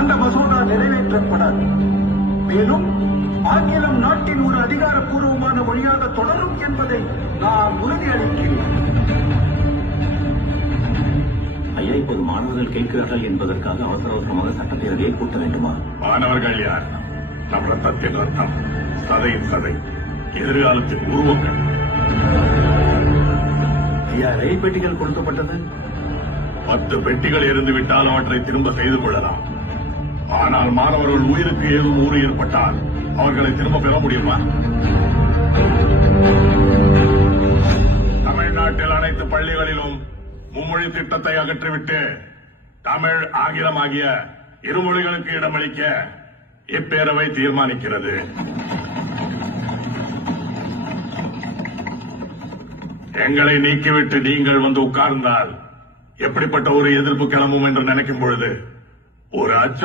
அந்த மசோதா நிறைவேற்றப்படாது. மேலும் ஆங்கிலம் நாட்டின் ஒரு அதிகாரப்பூர்வமான மொழியாக தொடரும் என்பதை நான் உறுதியளிக்கிறேன். ஐயா, இப்போது மாணவர்கள் கேட்கிறார்கள் என்பதற்காக அவசர அவசரமாக சட்டப்பேரவையை கூட்ட வேண்டுமா? மாணவர்கள் யார்? நம் ரத்தத்தின் ரத்தம், சதையின் சதை, எதிர்காலத்தின் உருவங்கள். ஐயா, ரயில் பெட்டிகள் கொடுக்கப்பட்டது 10 பெட்டிகள் இருந்துவிட்டால் அவற்றை திரும்ப செய்து கொள்ளலாம். ஆனால் மாணவர்கள் உயிருக்கு ஏதும் ஊறு ஏற்பட்டால் அவர்களை திரும்ப பெற முடியுமா? தமிழ்நாட்டில் அனைத்து பள்ளிகளிலும் மும்மொழி திட்டத்தை அகற்றிவிட்டு தமிழ், ஆங்கிலம் ஆகிய இருமொழிகளுக்கு இடமளிக்க இப்பேரவை தீர்மானிக்கிறது. எங்களை நீக்கிவிட்டு நீங்கள் வந்து உட்கார்ந்தால் எப்படிப்பட்ட ஒரு எதிர்ப்பு கிளம்பும் என்று நினைக்கும் பொழுது ஒரு அச்சம்